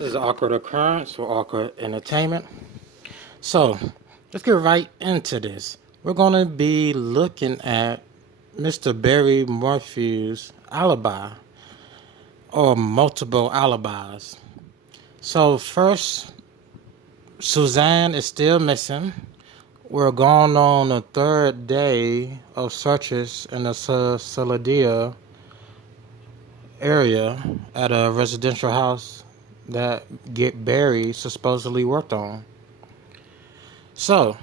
This is awkward occurrence or awkward entertainment. So let's get right into this. We're going to be looking at Mr. Barry Morphew's alibi or multiple alibis. So first, Suzanne is still missing. We're going on the third day of searches in the Salida area at a residential house that Get Barry supposedly worked on. So,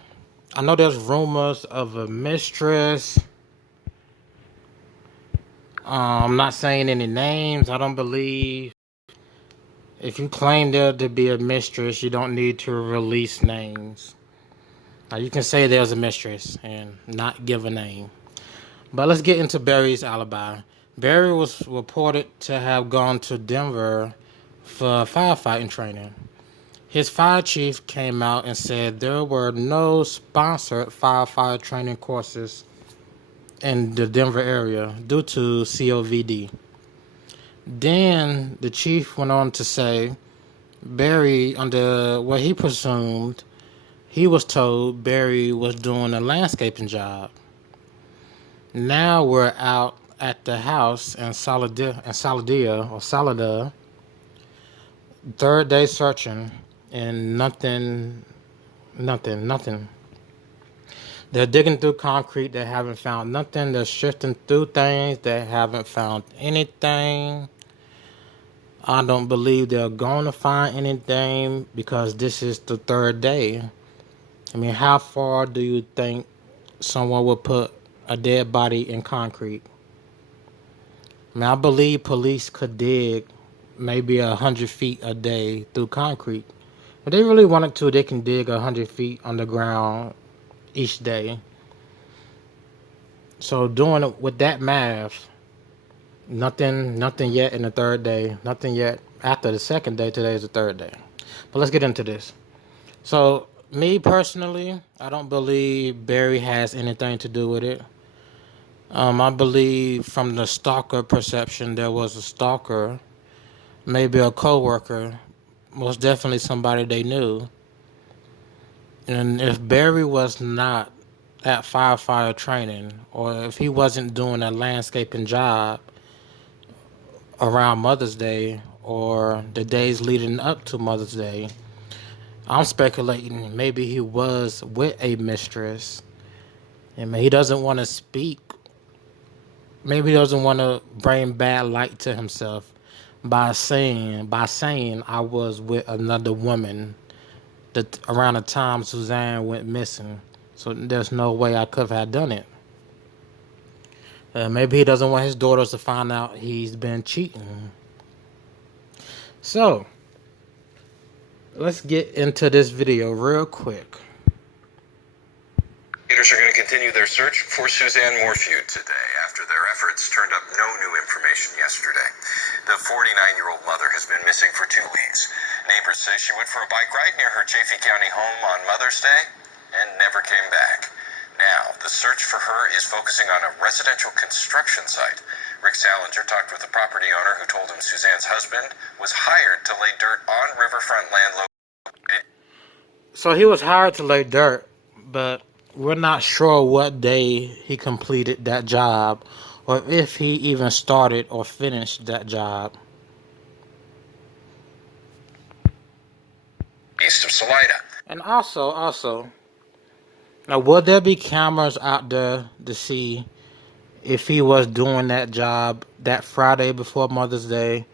I know there's rumors of a mistress. I'm not saying any names. I don't believe if you claim there to be a mistress, you don't need to release names. Now, you can say there's a mistress and not give a name. But let's get into Barry's alibi. Barry was reported to have gone to Denver for firefighting training. His fire chief came out and said there were no sponsored firefighter training courses in the Denver area due to COVID. Then the chief went on to say Barry, under what he presumed, he was told Barry was doing a landscaping job. Now we're out at the house in Salida, third day searching, and nothing. They're digging through concrete, they haven't found nothing. They're shifting through things, they haven't found anything. I don't believe they're going to find anything because this is the third day. I mean, how far do you think someone would put a dead body in concrete? I mean, I believe police could dig maybe 100 feet a day through concrete. If they really wanted to, they can dig 100 feet underground each day. So doing it with that math, nothing yet in the third day, nothing yet after the second day. Today is the third day. But let's get into this. So me personally, I don't believe Barry has anything to do with it. I believe from the stalker perception, there was a stalker, maybe a coworker, most definitely somebody they knew. And if Barry was not at firefighter training, or if he wasn't doing a landscaping job around Mother's Day or the days leading up to Mother's Day, I'm speculating maybe he was with a mistress. And he doesn't want to speak. Maybe he doesn't want to bring bad light to himself by saying I was with another woman around the time Suzanne went missing. So there's no way I could have done it. Maybe he doesn't want his daughters to find out he's been cheating. So let's get into this video real quick. Investigators are going to continue their search for Suzanne Morphew today after their efforts turned up no new information yesterday. The 49-year-old mother has been missing for 2 weeks. Neighbors say she went for a bike ride near her Chaffee County home on Mother's Day and never came back. Now, the search for her is focusing on a residential construction site. Rick Salinger talked with the property owner who told him Suzanne's husband was hired to lay dirt on riverfront land located. So he was hired to lay dirt, but we're not sure what day he completed that job or if he even started or finished that job. East of Salida. And also, now will there be cameras out there to see if he was doing that job that Friday before Mother's Day,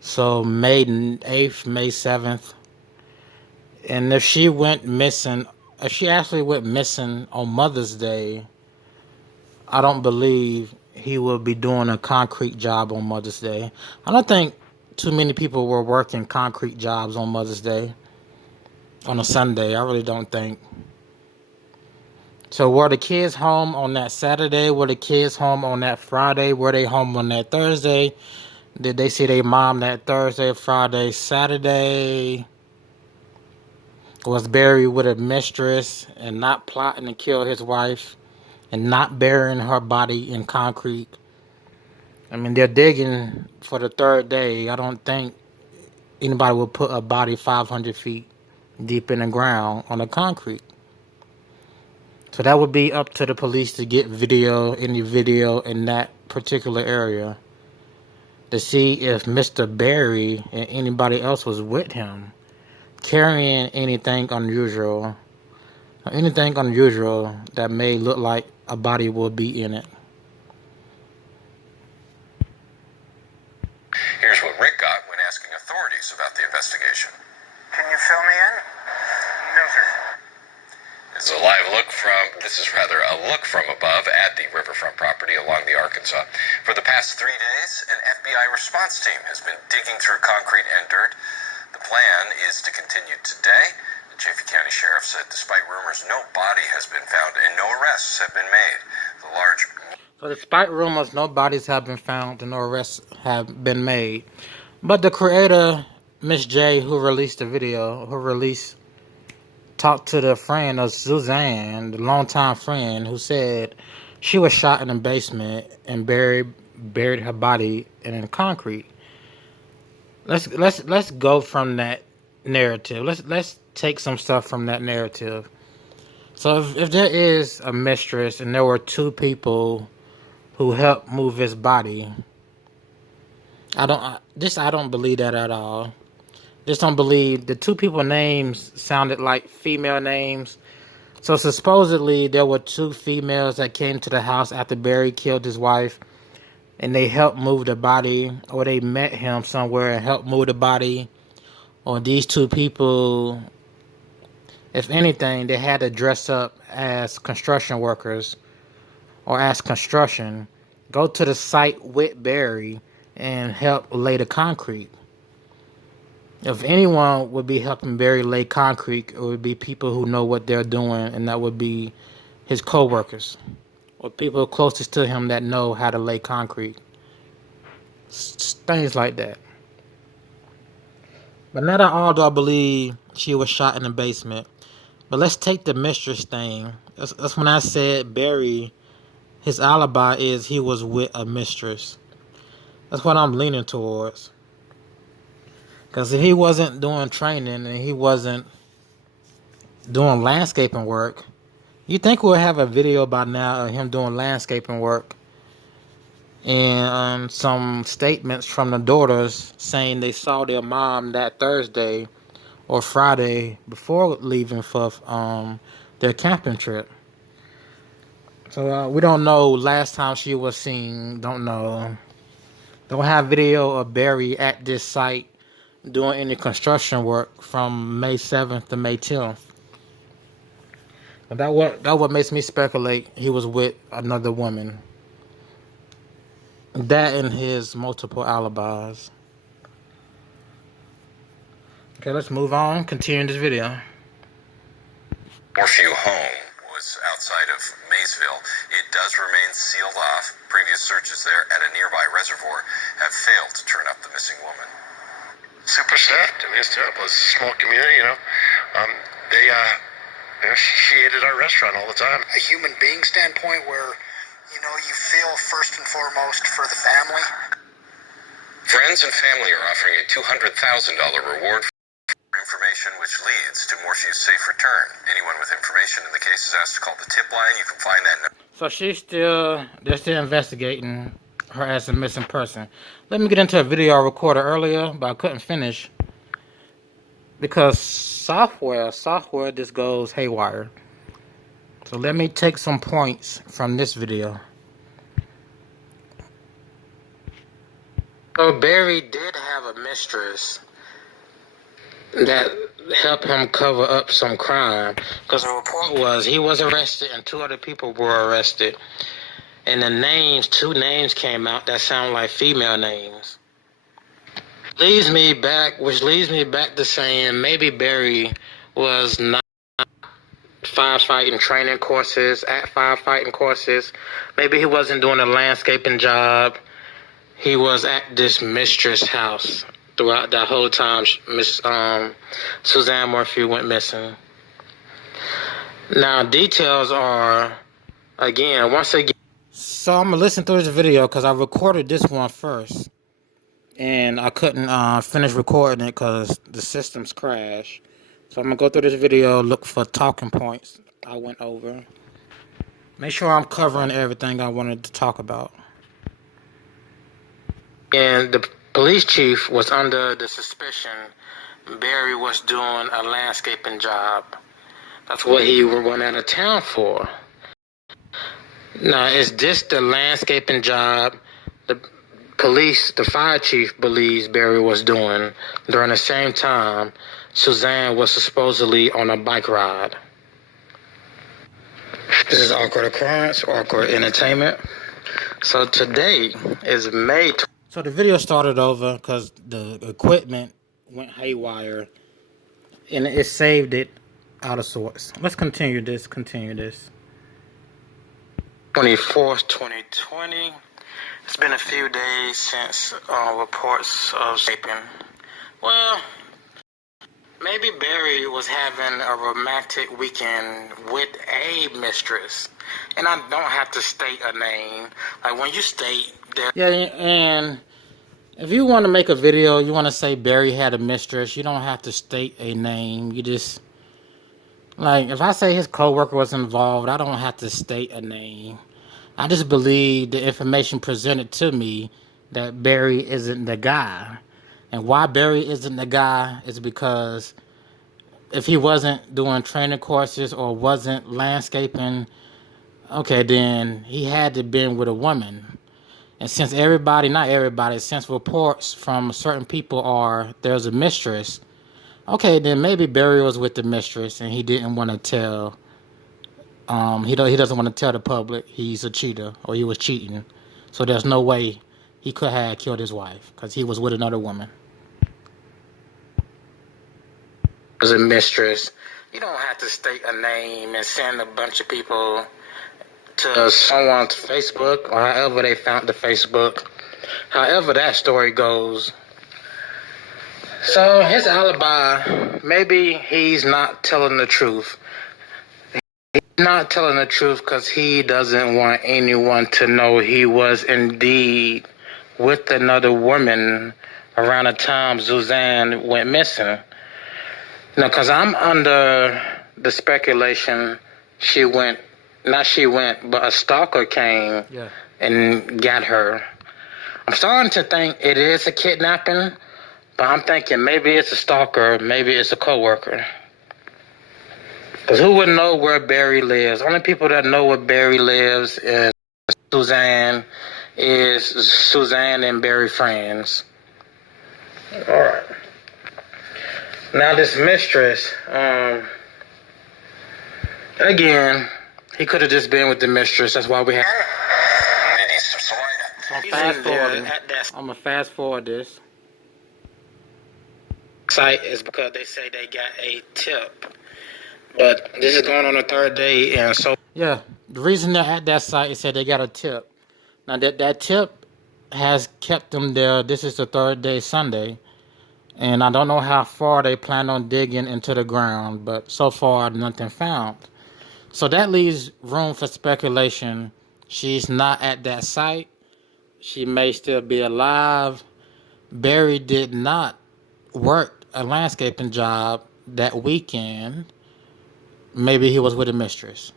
so May 8th, May 7th? And if she actually went missing on Mother's Day, I don't believe he will be doing a concrete job on Mother's Day. I don't think too many people were working concrete jobs on Mother's Day on a Sunday. I really don't think. So were the kids home on that Saturday? Were the kids home on that Friday? Were they home on that Thursday? Did they see their mom that Thursday, Friday, Saturday? Was Barry with a mistress and not plotting to kill his wife and not burying her body in concrete? I mean, they're digging for the third day. I don't think anybody would put a body 500 feet deep in the ground on the concrete. So that would be up to the police to get any video in that particular area to see if Mr. Barry and anybody else was with him carrying anything unusual that may look like a body would be in it. Here's what Rick got when asking authorities about the investigation. Can you fill me in? No, sir. This is a look from above at the riverfront property along the Arkansas. For the past 3 days, an FBI response team has been digging through concrete and dirt. The plan is to continue today. The Chaffee County Sheriff said despite rumors, no body has been found and no arrests have been made. So despite rumors, no bodies have been found and no arrests have been made. But the creator, Miss J, who released the video, talked to the friend of Suzanne, the longtime friend, who said she was shot in the basement and buried her body in concrete. Let's go from that narrative. Let's take some stuff from that narrative. So if there is a mistress and there were two people who helped move his body, I don't believe that at all. Just don't believe the two people names sounded like female names. So supposedly there were two females that came to the house after Barry killed his wife, and they helped move the body, or they met him somewhere and helped move the body. Or these two people, if anything, they had to dress up as construction workers or as construction, go to the site with Barry and help lay the concrete. If anyone would be helping Barry lay concrete, it would be people who know what they're doing, and that would be his co-workers or people closest to him that know how to lay concrete. Things like that. But not at all do I believe she was shot in the basement. But let's take the mistress thing. That's when I said Barry, his alibi is he was with a mistress. That's what I'm leaning towards. Because if he wasn't doing training and he wasn't doing landscaping work, you think we'll have a video by now of him doing landscaping work and some statements from the daughters saying they saw their mom that Thursday or Friday before leaving for their camping trip. So we don't know last time she was seen. Don't know. Don't have video of Barry at this site doing any construction work from May 7th to May 10th. But that what makes me speculate he was with another woman. That and his multiple alibis. Okay, let's move on. Continue this video. Morphew home was outside of Maysville. It does remain sealed off. Previous searches there at a nearby reservoir have failed to turn up the missing woman. Super sad. I mean, it's terrible. It's a small community, you know. She ate at our restaurant all the time. A human being standpoint where, you feel first and foremost for the family. Friends and family are offering a $200,000 reward for information which leads to Morphew's safe return. Anyone with information in the case is asked to call the tip line. You can find that number. So they're still investigating her as a missing person. Let me get into a video I recorded earlier, but I couldn't finish because software just goes haywire. So let me take some points from this video. So Barry did have a mistress that helped him cover up some crime, because the report was he was arrested and two other people were arrested. And two names came out that sound like female names. Leads me back to saying maybe Barry was not firefighting training courses, Maybe he wasn't doing a landscaping job. He was at this mistress house throughout that whole time Miss Suzanne Morphew went missing. Now, details are, once again. So I'm going to listen through this video because I recorded this one first. and I couldn't finish recording it because the systems crashed. So I'm gonna go through this video, look for talking points I went over. Make sure I'm covering everything I wanted to talk about. And the police chief was under the suspicion Barry was doing a landscaping job. That's what he went out of town for. Now, is this the landscaping job the fire chief believes Barry was doing during the same time Suzanne was supposedly on a bike ride? This is awkward occurrence, awkward entertainment. So today is May. So the video started over because the equipment went haywire and it saved it out of sorts. Let's continue this. 24th, 2020. It's been a few days since reports of raping. Well, maybe Barry was having a romantic weekend with a mistress. And I don't have to state a name. Like when you state that. Yeah, and if you want to make a video, you want to say Barry had a mistress, you don't have to state a name. You just, like, if I say his coworker was involved, I don't have to state a name. I just believe the information presented to me that Barry isn't the guy. And why Barry isn't the guy is because if he wasn't doing training courses or wasn't landscaping, okay, then he had to been with a woman. And since not everybody, since reports from certain people are there's a mistress, okay, then maybe Barry was with the mistress and he didn't want to tell. He doesn't want to tell the public he's a cheater or he was cheating. So there's no way he could have killed his wife because he was with another woman. As a mistress, you don't have to state a name and send a bunch of people to someone's Facebook or however they found the Facebook. However that story goes. So his alibi, maybe he's not telling the truth. He's not telling the truth because he doesn't want anyone to know he was indeed with another woman around the time Suzanne went missing. Because I'm under the speculation but a stalker came and got her. I'm starting to think it is a kidnapping, but I'm thinking maybe it's a stalker, maybe it's a coworker. Because who would know where Barry lives? Only people that know where Barry lives is Suzanne and Barry friends. All right. Now this mistress, again, he could have just been with the mistress. That's why we have. I'm gonna fast forward this. Site is because they say they got a tip, but this is going on the third day, and so yeah, the reason they're at that site is said they got a tip. Now that tip has kept them there. This is the third day, Sunday. And I don't know how far they plan on digging into the ground, but so far nothing found. So that leaves room for speculation. She's not at that site. She may still be alive. Barry did not work a landscaping job that weekend. Maybe he was with a mistress.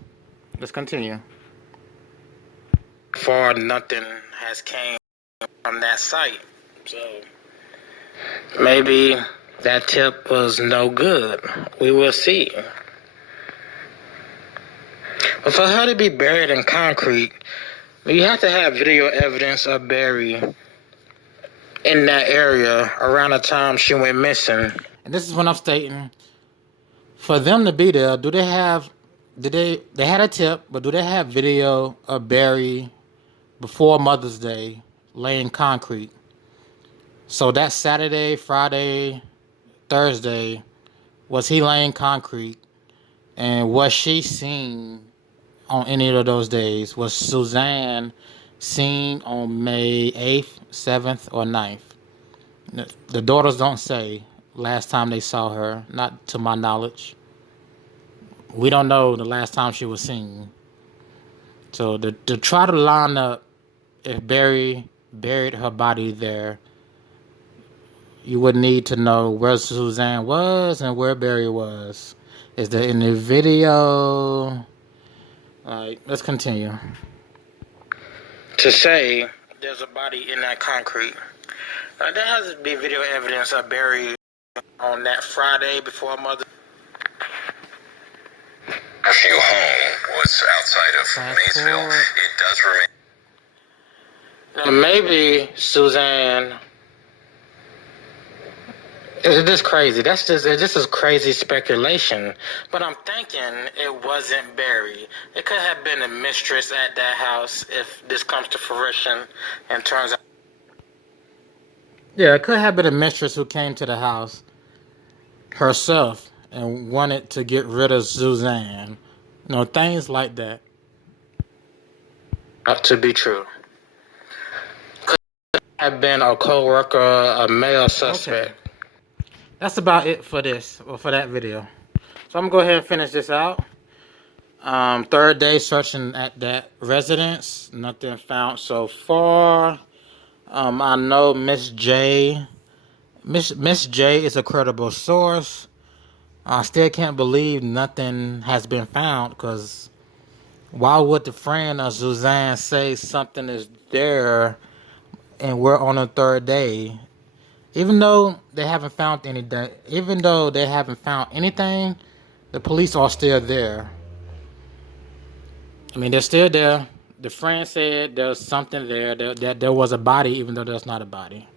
Let's continue. Far nothing has came from that site. So maybe that tip was no good. We will see. But for her to be buried in concrete, you have to have video evidence of Barry in that area around the time she went missing. And this is what I'm stating. For them to be there, they had a tip, but do they have video of Barry before Mother's Day laying concrete? So that Saturday, Friday, Thursday, was he laying concrete? And was she seen on any of those days? Was Suzanne seen on May 8th, 7th, or 9th? The daughters don't say last time they saw her, not to my knowledge. We don't know the last time she was seen. So to try to line up if Barry buried her body there you would need to know where Suzanne was and where Barry was. Is that in the video? All right, let's continue. To say there's a body in that concrete. Now, there has to be video evidence of Barry on that Friday before Mother. Morphew home was outside of Maysville. It does remain. Now, maybe Suzanne. It's just crazy. This is crazy speculation. But I'm thinking it wasn't Barry. It could have been a mistress at that house if this comes to fruition and turns out. Yeah, it could have been a mistress who came to the house herself and wanted to get rid of Suzanne. You know, things like that. Not to be true. Could have been a co-worker, a male suspect. Okay. That's about it for this, or for that video. So I'm going to go ahead and finish this out. Third day searching at that residence. Nothing found so far. I know Miss J is a credible source. I still can't believe nothing has been found, because why would the friend of Suzanne say something is there and we're on the third day? Even though they haven't found anything, the police are still there. I mean, they're still there. The friend said there's something there, that there was a body, even though there's not a body.